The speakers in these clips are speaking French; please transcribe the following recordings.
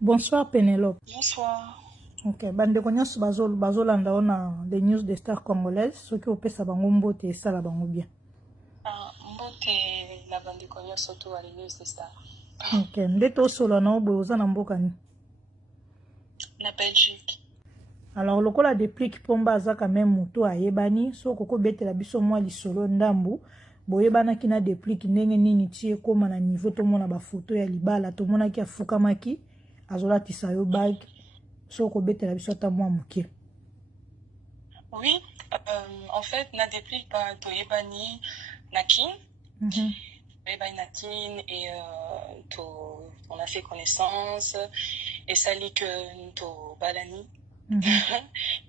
Bonsoir Pénélope. Bonsoir. Ok, bandeko nyonso bazolanda ona les news de Star Congolaise, soki opesa bango mbote esala bango bien. Mbote na bandeko nyonso to les news de Star. Ok, nde tosola na oboye oza na mboka ni? Na Belgique. Alors lokola déplique pomba aza quand même moto ayebani, so koko betela biso mwa lisolo ndambu, boyebanaki na déplique ndenge nini ti ekoma na niveau tomona ba photo ya libala, tomonaki afukamaki azolatisa yo bag. Soko betela biso ata mwa moke. Oui, en fait, na déplique ba toyebani nakin. Toyebani nakin et on a fait connaissance et ça lit que to balani.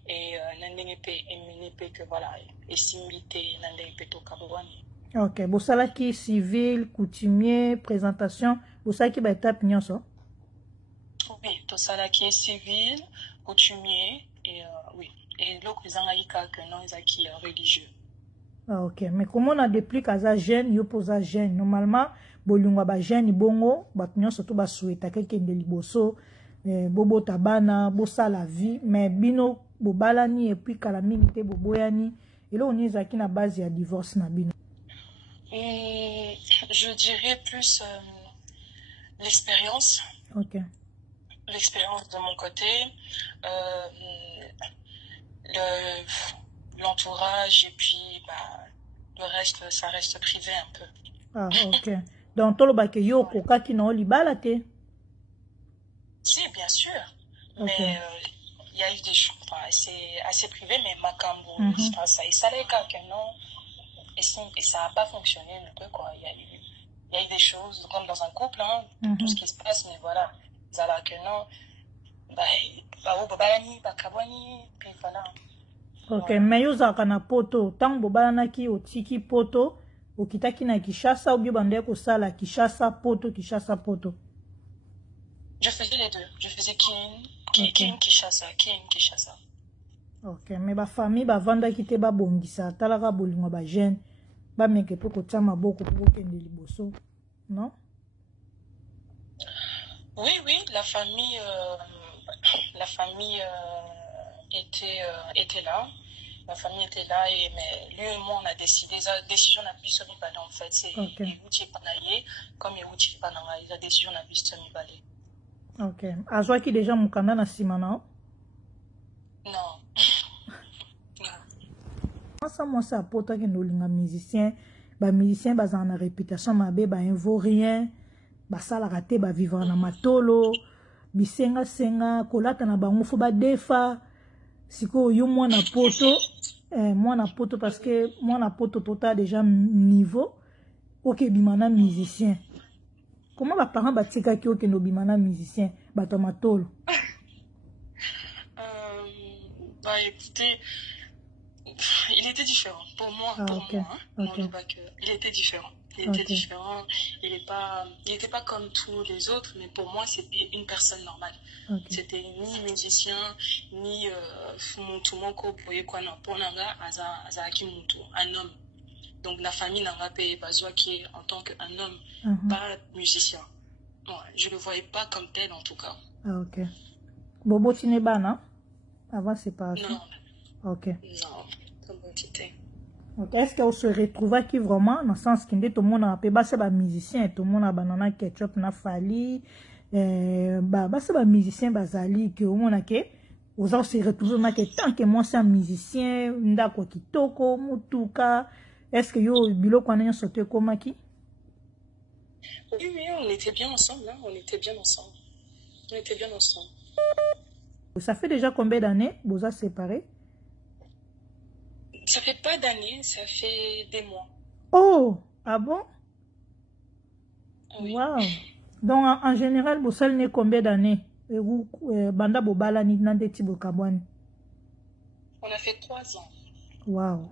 Et nandenge pe emini pe que voilà, et similité nandenge pe to kabwani. Ok, bosalaki civil, coutumier, présentation, bosalaki ba étape nyonso. Oui, tout ça là qui est civil, coutumier et oui, et l'autre ils ont que non ils qui religieux. Ah, ok, mais comment on a déplique à ça jeune, yo posa jeune. Normalement, bolungwa ba jeune bongo, ba nyonso to ba souhaita kekende liboso, bobo tabana, bosa la vie, mais bino bobalani et puis kala mingi te boboyani, et là on est qui na base ya divorce na bino. Je dirais plus l'expérience. Ok. L'expérience de mon côté, l'entourage et puis bah, le reste, ça reste privé un peu. Ah, ok. Donc, tout le bac yo koka ki na libala te? Si, bien sûr. Okay. Mais il y a eu des choses, enfin, c'est assez privé, mais ma cambo, ça, et ça les cas que non, et ça n'a pas fonctionné un peu, quoi. Il y a eu des choses, comme dans un couple, hein, tout ce qui se passe, mais voilà. Zala que non, puis voilà. Ok, mais yo zaka na poto, tant bobalanaki otiki poto, okitaki na Kinshasa ou bien bande ko sala Kinshasa poto. Je faisais les deux. Je faisais Kin Kinshasa. Ok, mais ba famille ba vanda ki te ba bongisa, talaka bolingo ba jeune, ba meke pe ko tama boko po kende liboso, non? Oui, la famille était là. Ma famille était là, mais lui et moi, on a décidé, la décision n'a plus somme balé en fait. C'est Yewuti Panaye, comme Yewuti Pananga, la décision n'a plus somme balé. Ok. Azwa qui déjà mukanda na simana? Non. Moi, ça apporte que nous les musiciens, basent en réputation, ma bé, ba invo rien. Basala raté ba vivre na matolo bisenga kolata na bango fo ba defa siko yo mwana poto parce que mwana poto tota déjà niveau OK bimana musicien. Comment ba parents batika ki OK no bimana musicien bato matolo? Bah écoutez, il était différent pour moi, il était différent. Il était différent, il était pas comme tous les autres, mais pour moi, c'était une personne normale. C'était ni musicien, ni Fumuntumoko, un homme. Donc la famille n'a pas payé Bazwa qui est en tant qu'un homme, pas musicien. Ouais, je le voyais pas comme tel en tout cas. Ah, ok. Bobo Tinebana, avant séparation? Non. Ok. Non, comme quitté. Okay. Est-ce qu'on se retrouve qui vraiment dans le sens que tout le monde a pas c'est ba musicien, tout le monde a banana ketchup na fali, c'est ba musicien bazali que on a que aux gens se retrouver na que tant que moi c'est un musicien ndako kitoko mutuka est-ce que yo bilo kwa nyo sauté comme qui? Oui, on était bien ensemble, hein? On était bien ensemble. Ça fait déjà combien d'années vous êtes séparés? Ça fait pas d'années, ça fait des mois. Oh, ah bon? Oui. Wow. Donc, en général, vous savez combien d'années? Banda Bobala ni nande tibo kabwani. On a fait 3 ans. Wow.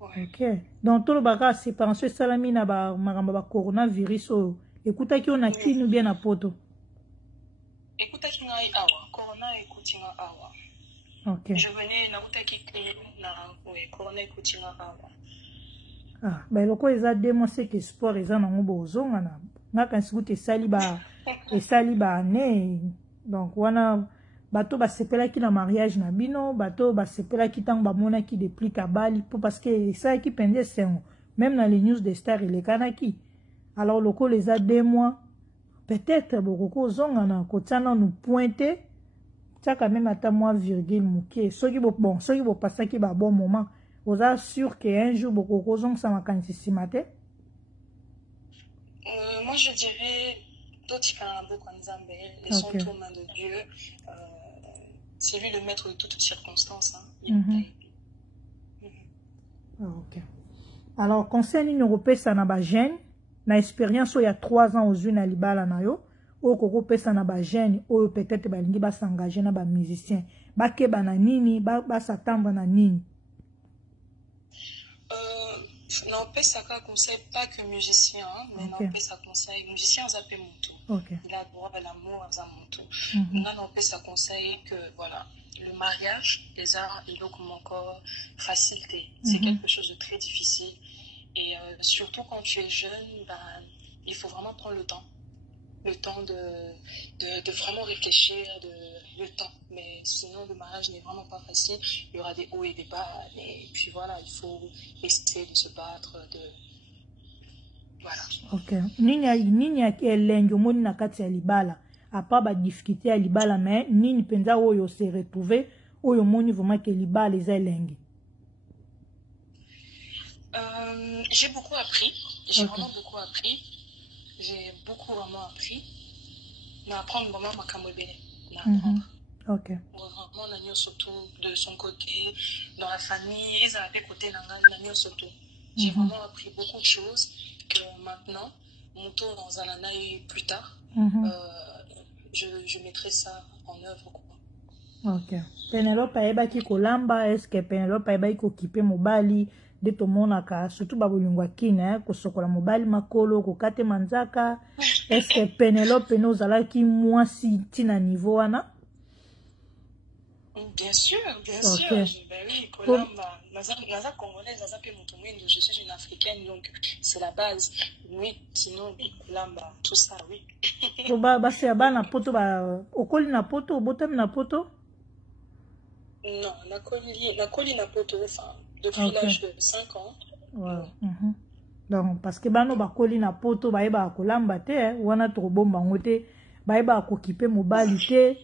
Ouais. Ok. Donc, tout le bagage, c'est par ce salami na ba maramba coronavirus. Écoutez, qui on a qui nous bien à poto? Écoutez, qui n'a eu awa. Corona, écoutez, awa. Ok. Je venais na utaki na corona écoutinga awa. Ah, ben le quoi ils a démontré que sport ils en ont besoin na nga kanisi kutu esali baane. Donc wana bato basepelaki na mariage na bino, bato basepelaki ntango bamonaki depuis kabali po parce que esalaki mpenza esengo même na les news de star elekanaki. Alors lokola eza 2 mois peut-être bokoko ozonga na kotia nanu pointe tiaka même ata mwa virgule moke soki bopasaki bon moment oza sûr que un jour bokoko ozongisa makanisi nsima te? Moi je dirais laissons tout aux mains de Dieu. C'est lui le maître de toutes circonstances. Ok. Alors, concernant l'Union européenne, ça n'a pas gêne. Na expérience, il y a 3 ans aux unes à Libala na yo. Au Koko ça n'a pas gêne. Ou peut-être balingi ba s'engager na ba musicien. Ba ke ba na nini, ba s'attendre na nini. N'empêche ça conseille pas que musicien, mais n'empêche ça conseille musicien ça peut mon tout. Il a droit à l'amour à mon tout. N'empêche ça conseille que voilà le mariage les arts et comme encore facilité. C'est quelque chose de très difficile et surtout quand tu es jeune, il faut vraiment prendre le temps de vraiment réfléchir, le temps. Mais sinon, le mariage n'est vraiment pas facile. Il y aura des hauts et des bas. Et puis voilà, il faut essayer de se battre. Voilà. Ok. Nini elengi omoni na kati ya libala. À part ba difficulté ya libala, mais nini penza oyo se retrouver oyo moni vraiment que libala eza elengi. J'ai beaucoup appris. J'ai vraiment beaucoup appris. J'ai beaucoup vraiment appris. Mais apprendre vraiment ma camobélé. Ok. Vraiment, on a surtout de son côté, dans la famille, et ça a des côtés dans surtout. J'ai vraiment appris beaucoup de choses que maintenant, mon tour dans un année plus tard, je mettrai ça en œuvre. Ok. Penelope Aeba ki kolamba, est-ce que Penelope Aeba ki okipe mobali de to monaka, surtout babolingwa kine, ko sokola mobali makolo, ko kate manzaka, est-ce que Penelope nozala ki mwasi tina niveau wana? Bien sûr, bien sûr. Ben oui, Kolamba, Naza congolaise, Naza Pemotomwindo, je suis une africaine, donc c'est la base. Oui, sinon, Kolamba, tout ça, oui. Basi aba na poto, okoli na poto, obotam na poto? Non, nakoli na poto, enfin, depuis l'âge de 5 ans. Wow. Donc, parce que bano bakoli na poto, baeba Kolamba te, wana trobomba ngote, baeba kokipe mobali te,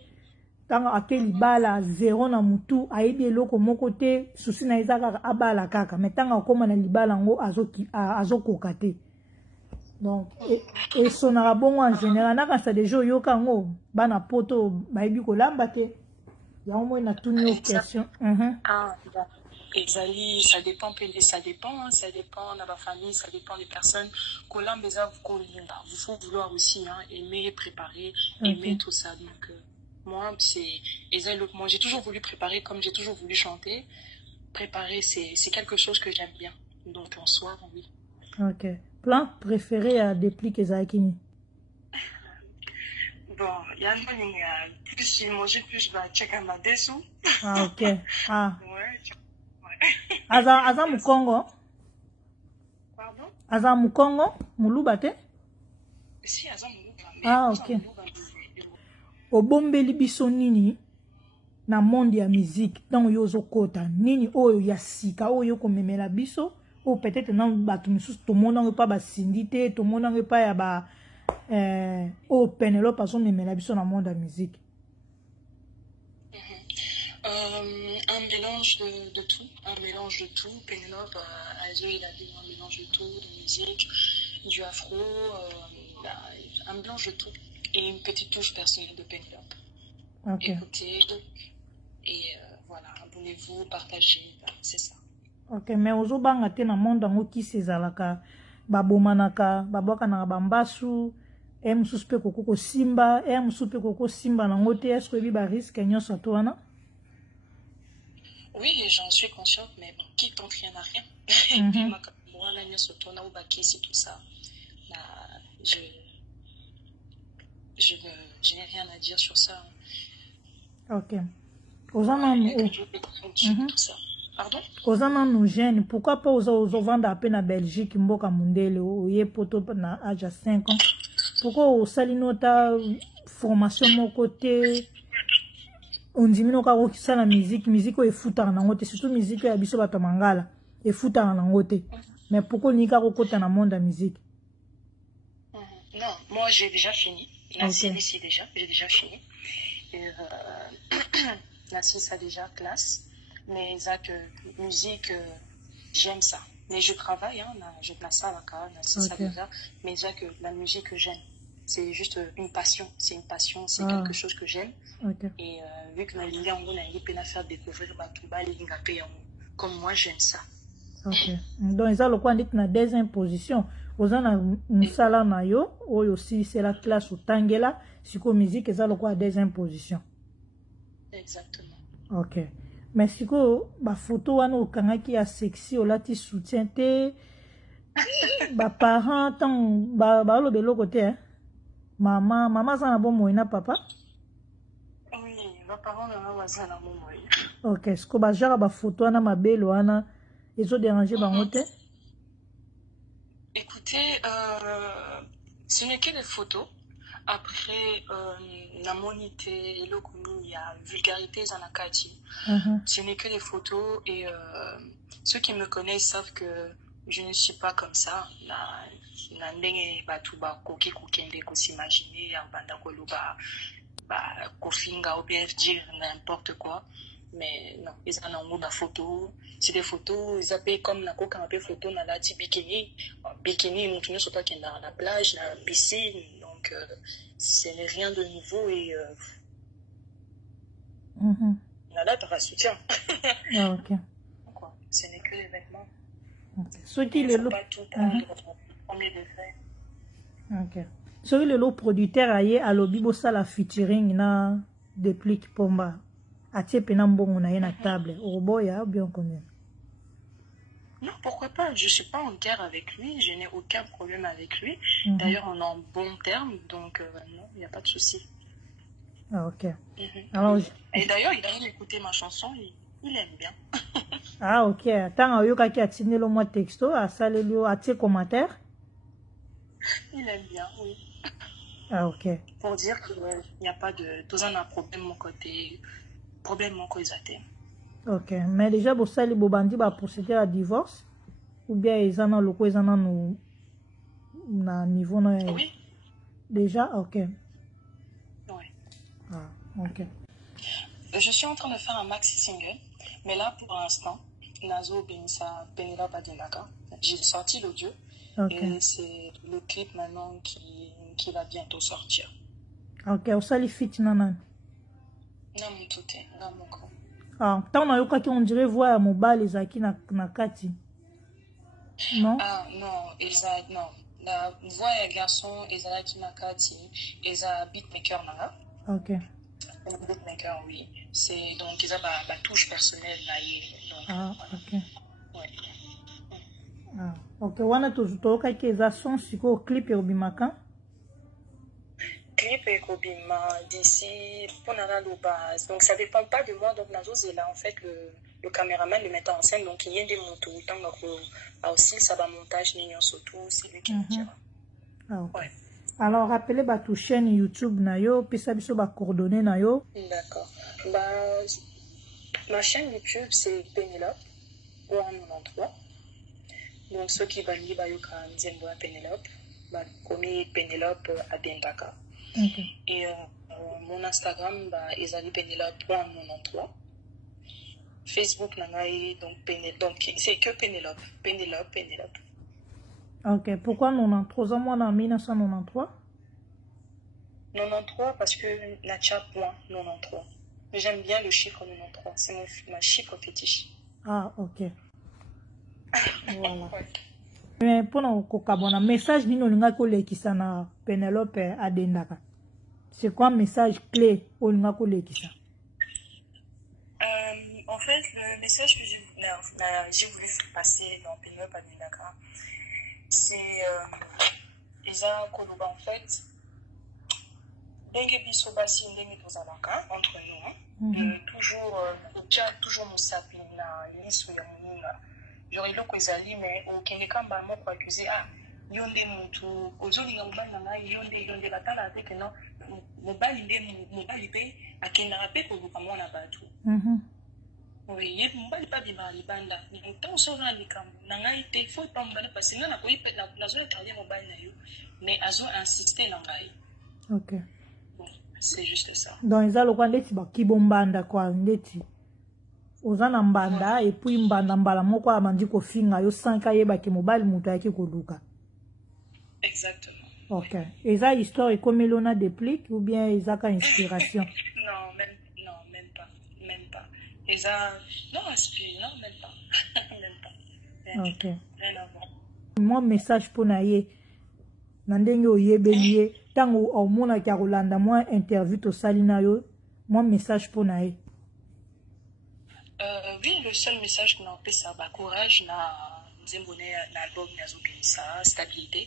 tanga ake libala 0 na mutu ayebi eloko moko te susi na ezaka abala kaka mais tanga okoma na libala ngo azokoka te. Donc et sonara bongo en général naka sa dejo yoka ngo bana poto bayebi kolamba te ya omo na tuni question. Ezali, ça dépend de la famille, ça dépend des personnes. Kolamba eza kolinga, il faut vouloir aussi aimer, préparer, aimer tout ça. Donc moi, j'ai toujours voulu préparer comme j'ai toujours voulu chanter. Préparer, c'est quelque chose que j'aime bien. Donc, en soi, oui. Ok. Plan préféré à Depli Kezakini? Bon, il y a plus si manger, plus je vais checker ma dessous. Ah, ok. Ah. Ouais. Aza Mukongo? Pardon? Aza Mukongo? Mulubate? Si, Aza Muluba. Ah, ok. Obombeli biso nini na monde ya musique tant yozo kota nini oyo ya sika oyo komemela biso ou peut-être nan batu misusu to mona pas ba sindité to mona pas ya ba o Penelope aso memela biso na monde ya musique. Un mélange de tout. Penelope il a dit un mélange de tout, de musique, du afro, un mélange de tout. Et une petite touche personnelle de Penelope. Ok. Écoutez, et voilà, abonnez-vous, partagez, c'est ça. Ok, mais ozo banga te na monde ngo ki sezalaka babomanaka babwaka na bambasu mususu koko simba mususu koko simba na ngote est-ce que ba risque nyonso to wana? Oui, j'en suis consciente, mais bon, qui tente rien à rien. Et puis moi na nyonso to na obakisi tout ça. Je n'ai rien à dire sur ça. Ok. Pardon? Aux nous jeunes, pourquoi pas aux vendre à peine à Belgique, Mboka Mundele, ou poto na âge à 5 ans? pourquoi au salino ta formation mon côté on dit mino ka ko la musique o efuta na ngote surtout musique ya biso bato mangala efuta na ngote mais pourquoi ni ka ko kota na monde de musique? Non, moi j'ai déjà fini. Nancy ici déjà, j'ai déjà fini. Et Nancy ça déjà classe, mais ça que musique j'aime ça. Mais je travaille hein, je place ça à la carte, Nancy ça déjà, mais ça que la musique que j'aime. C'est juste une passion, c'est quelque chose que j'aime. Et vu que ma ligne on a une faire découvrir comme moi j'aime ça. OK. Donc ça le quoi dit na deuxième position. Ozana musala na yo oyo aussi c'est la classe au tangela siko musique ça le quoi deuxième position. Exactement. OK. Mais siko ba photo wana okangaki ya sexy olati soutien te ba parents tant ba lo belo côté hein. Maman ça na bon moyen papa? Oui, mes parents na ça na bon moyen. OK, siko ba jara ba photo wana mabelo wana ezo déranger bango te? Écoutez, ce n'est que des photos. Après, la monité, il y a vulgarité, zanakati. Ce n'est que des photos et ceux qui me connaissent savent que je ne suis pas comme ça. Nandenge batuba koki kokende ko s'imaginer en banda ko luba kofinga ou bien dire n'importe quoi. Mais non, ils en ont des photos. C'est des photos, ils appellent comme la coca un peu photo dans la bikini. Bikini, mon client surtout qui est dans la plage, dans la piscine. Donc, ce n'est rien de nouveau et on a là par soutien. Ah, ok. Quoi, ce n'est que les vêtements. Okay. Ce qui il ne faut pas tout prendre au premier degré. Ok. Ce qui est le producteur aye à l'obibo ça la featuring na déplique pomba. Atie penambo on a na table. Oboya bien combien? Non, pourquoi pas? Je suis pas en guerre avec lui. Je n'ai aucun problème avec lui. D'ailleurs, on est en bon terme, donc non, il n'y a pas de souci. Ah, ok. Alors, et d'ailleurs, il a même écouté ma chanson. Il aime bien. Ah, ok. Tant que tu as signé le mot texto, à saluer à tes commentaires. Il aime bien, oui. Ah, ok. Pour dire qu'il n'y a pas de. Tout ça, on a un problème mon côté. Problème mon côté. Ok. Mais déjà, vous savez, les bandi va procéder à divorce? Ou bien ils en ont le quoi, ils en ont na niveau. Oui. Déjà, ok. Oui. Ah, ok. Je suis en train de faire un maxi single, mais là pour l'instant, Nazo Benissa Penelope Adinaka. J'ai sorti l'audio et c'est le clip maintenant qui va bientôt sortir. Ok, au sali fit nanan. Non, mon tout est, non, mon grand. Ah, tant on dirait voir mobile les aki na kati. Non? Ah, non, non. La voix et garçon, ils ont qui na kati, ils ont beatmaker là. Ok. Beatmaker, oui. C'est donc ils ont ma touche personnelle là. Ah, ok. Ouais. Ah, ok. Wana to kaki eza son siko clip ya obimaka. Clip et Kobima d'ici pour Nana Lobaz. Donc ça dépend pas de moi. Donc Nazo c'est là en fait le caméraman, le metteur en scène. Donc il y a des motos. Tant aussi ça va montage Nignon surtout c'est lui qui me dira. Ah, ok. Ouais. Alors rappelez ba tu chaîne YouTube na yo, puis ça biso ba coordonnées na yo. D'accord. Ma chaîne YouTube c'est Penelope ou en 93. Donc ceux qui valent Bayoka Nzembo Penelope, commis Penelope Adendaka. Okay. Et mon Instagram, Ezali Penelope.93. Facebook, donc c'est que Penelope. Penelope. Ok. Pourquoi 93 ans, moi, en 1993? 93 parce que Nacha.93. J'aime bien le chiffre 93. C'est mon chiffre fétiche. Ah, ok. Voilà. Mais pour nous, message nino linga kolekisa na Penelope Adendaka. C'est quoi le message clé au linga kolekisa? En fait, le message que j'ai voulu faire passer dans Penelope Adendaka, c'est Isa Koloba en fait. Denge biso basi ndenge tozalaka entre nous, toujours nous sapi na lisu ya munina. Genre il ezali mais au Kenya moko accusé yonde mutu ozolinga mobali na ngai yonde batala te ke non mobali nde mobali mpe akendaka mpe koluka mwana bato oui ye mobali mpe abimaka libanda ntango oso na likambo na ngai te fo pambana parce que nga nakoyi mpe nazoetralie mobali na yo mais azo-insiste na ngai. Ok. Bon, c'est juste ça. Donc eza lokwa ndeti bakibombanda kwa ndeti oza na mbanda et puis mbanda mbala moko abandi kofinga yo sanka yebaki mobali moto ayaki koluka. Exactement. Ok. Eza histoire ekomeli ona déplique ou bien ezaka inspiration? Non, même pas. Eza non inspire, non, même pas. Même pas. Ok. Rien à voir. Mon message pour naye na ndenge oyebeli ye tango omonaki akolanda mwa interview tosali na yo mon message pour naye. Oui, le seul message qu'on a fait, c'est courage, na album, na stabilité,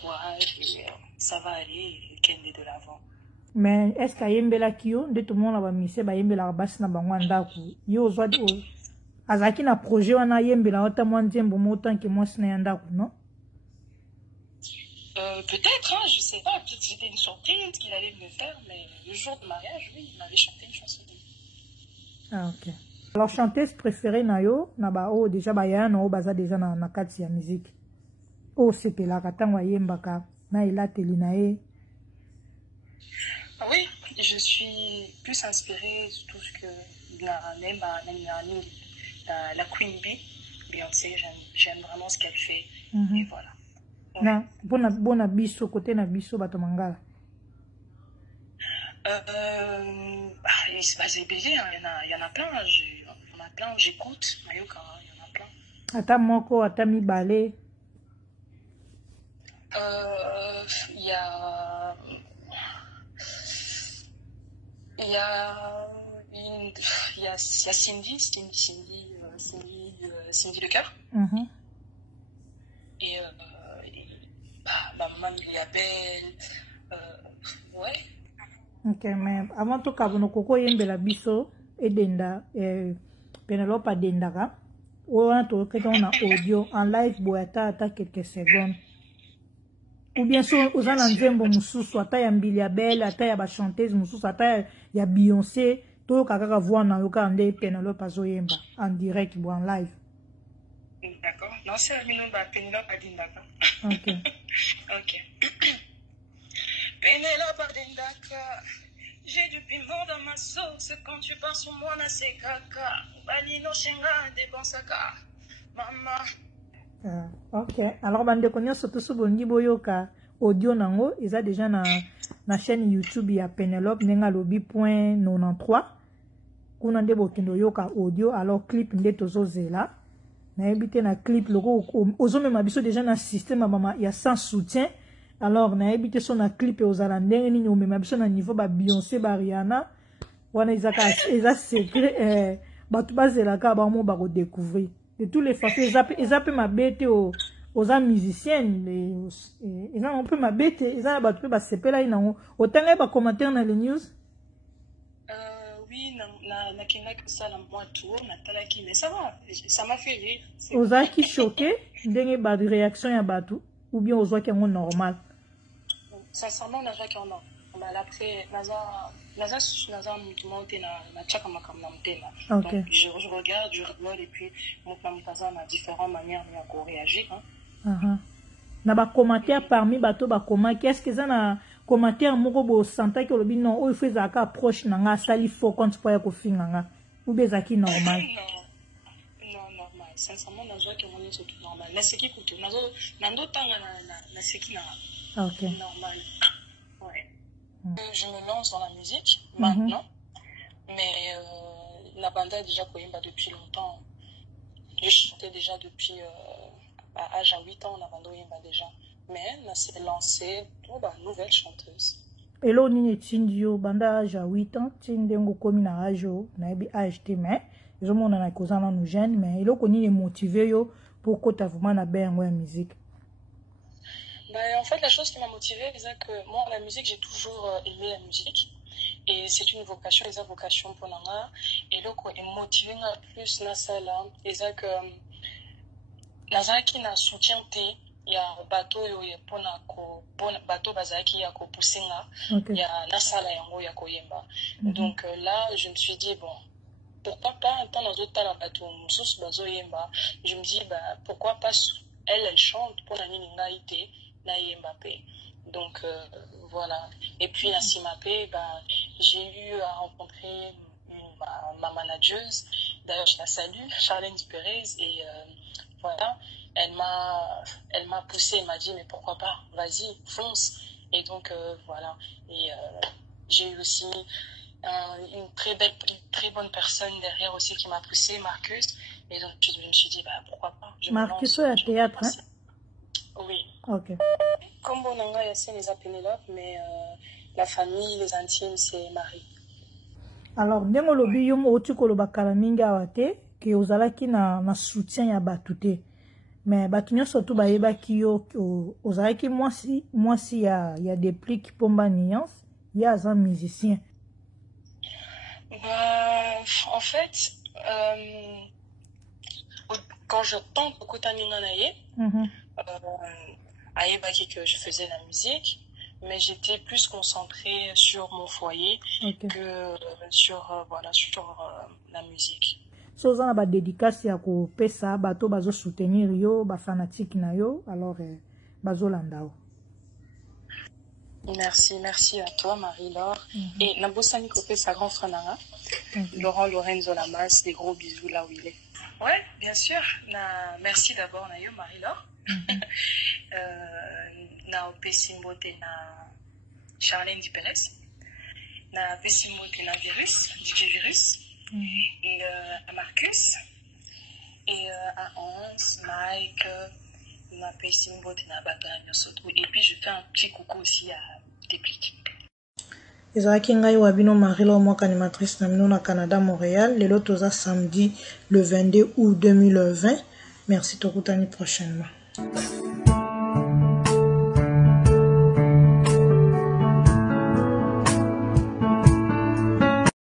courage, et ça va aller, et de l'avant. Mais est-ce qu'il y a un bel akio de tout le monde a mis ça, il y a un bel arbas na bangwanda ku. Yo zo di azaki na projet wana yembela ota mwanzembo motan que moi sina yanda ku, non? Peut-être, hein, je sais pas, peut-être c'était une surprise qu'il allait me faire, mais le jour de mariage, oui, il m'avait chanté une chanson. Ah, ok. Alors, chanteuse préférée na yo, na ba o déjà ba ya na o baza déjà na kati ya musique. O sepela katango yembaka na elateli na e. Ah oui, je suis plus inspirée de tout ce que la Queen Bee, Beyoncé, j'aime vraiment ce qu'elle fait. Et voilà. Ouais. Na bona biso côté na biso bato mangala. C'est BG, il y en a plein, j'écoute, Mayoka, il y en a plein. Ata moko, ata mibale. Il y a Cindy Le Cœur. Et maman il y a Belle. Ouais. Ok, mais avant tout cas, vous koko yembela biso edenda Penelope adendaka. Ou on a audio en live boyata ata quelques secondes. Ou bien sûr, aux en nzembo mususu ata ya mbili ya Belle, ata ya ba chanteuse mususu ata ya Beyoncé, to kaka voix na yoka ande Penelope azoyemba en direct ou en live. D'accord. Non, c'est Penelope adendaka. Ok. Ok. Penelope adendaka. J'ai du piment dans ma sauce. Quand tu penses sur moi, c'est caca. Balino shenga dépensaka. Maman. Ok. Alors, bande konyo surtout sur bongi boyoka audio nango, ils a déjà na chaîne YouTube ya Penelope nenga lobi.93. Kuna ndebo kendo yoka audio alors clip ndeto zozela. Na ebité na clip logo ozo même biso déjà na système mama ya sans soutien. Alors na ebité son na clip aux alandenge ni même biso na niveau ba Beyoncé ba Rihanna wana izaka eza secret batu bazela ka ba mo ba ko découvrir de tous les façons ils appellent ma bête aux musiciennes ils ont un peu ma bête ils ont batu ba sepela ina otanga ba commentaire na les news. Oui, na kinaka ça la moi tour na talaki mais ça va, ça m'a fait rire. Ozaki choqué ndenge ba réaction ya batu ou bien ozaki ngo normal. Sincèrement na jaki en normal après naza monté na chaka makamna mtema. Donc je regarde, je rigole et puis mon naza na différentes manières de réagir hein. Na ba commentaire parmi bato ba comment qu'est-ce que ça na commentaire moko bo santa que lobi non o fait zaka approche na nga sali faux compte pour ya ko finga nga ou bezaki normal. Non normal sincèrement na joie que mon est tout normal mais c'est qui coûte nando tanga na seki na OK normal. Ouais. Je me lance dans la musique maintenant mais la bande a déjà koyemba depuis longtemps. Je chantais déjà depuis à âge à 8 ans, on a vendu déjà. Mais on s'est lancé pour une nouvelle chanteuse. Et là, on est tindio, banda âge à 8 ans, tindengo comme na âge na ebi âge te mais ils ont na cause na nous jeunes mais il on est motivé yo pour que tu vraiment na bien la musique. En fait, la chose qui m'a motivée, c'est que moi la musique, j'ai toujours aimé la musique et c'est une vocation, une vocation pour nanga et là quoi est motivé plus na ça là, c'est que nazaki na soutien te il y a bateau bateau bazaki ya ko poussinga il y a na sala yango ya ko yemba. Donc là je me suis dit bon pourquoi pas pendant d'autres la bateau mususu bazo yemba, je me dis bah pourquoi pas elle chante pour la ninga ité na yemba pe. Donc voilà, et puis à Simapé bah j'ai eu à rencontrer ma manageuse, d'ailleurs je la salue, Charlène Dupérez, et voilà, elle m'a poussé, elle m'a dit mais pourquoi pas, vas-y, fonce. Et donc voilà, et j'ai eu aussi une très bonne personne derrière aussi qui m'a poussé, Marcus, et donc je me suis dit bah pourquoi pas. Marcus est à théâtre, hein? Oui. Ok. Comme Bonanga, il y a les Pénélope, mais la famille, les intimes, c'est Marie. Alors, ndenge lobi yo oti koloba kala mingi awate ke ozalaki na soutien ya batu te. Mais batu nyonso tu bayebaki yo ozalaki mwasi ya Déplique Pomba Nuance, ya aza musicien. En fait, quand je tente au Kotaninga Naye, ayebaki que je faisais la musique, mais j'étais plus concentrée sur mon foyer que sur la musique. So za ba dédicace ya ko pesa bato bazo soutenir yo ba fanatique na yo, alors bazo landao. Merci à toi Marie-Laure. Et Nabosani Kopé, sa grand frère Nara, Laurent Lorenzo Lamas, des gros bisous là où il est. Ouais, bien sûr. Merci d'abord Nayo Marie-Laure. Na Pessimbote na Charlène Dupérez. Na Pessimbote na DJ Virus. Et à Marcus. Et à Hans, Mike. Na Pessimbote na Batana Soto. Et puis je fais un petit coucou aussi à Déplique. Ezalaki ngai wabino Marie-Laure moko animatrice na mino na Canada Montréal. Lelo toza samedi le 22 août 2020. Merci, tokutani prochainement.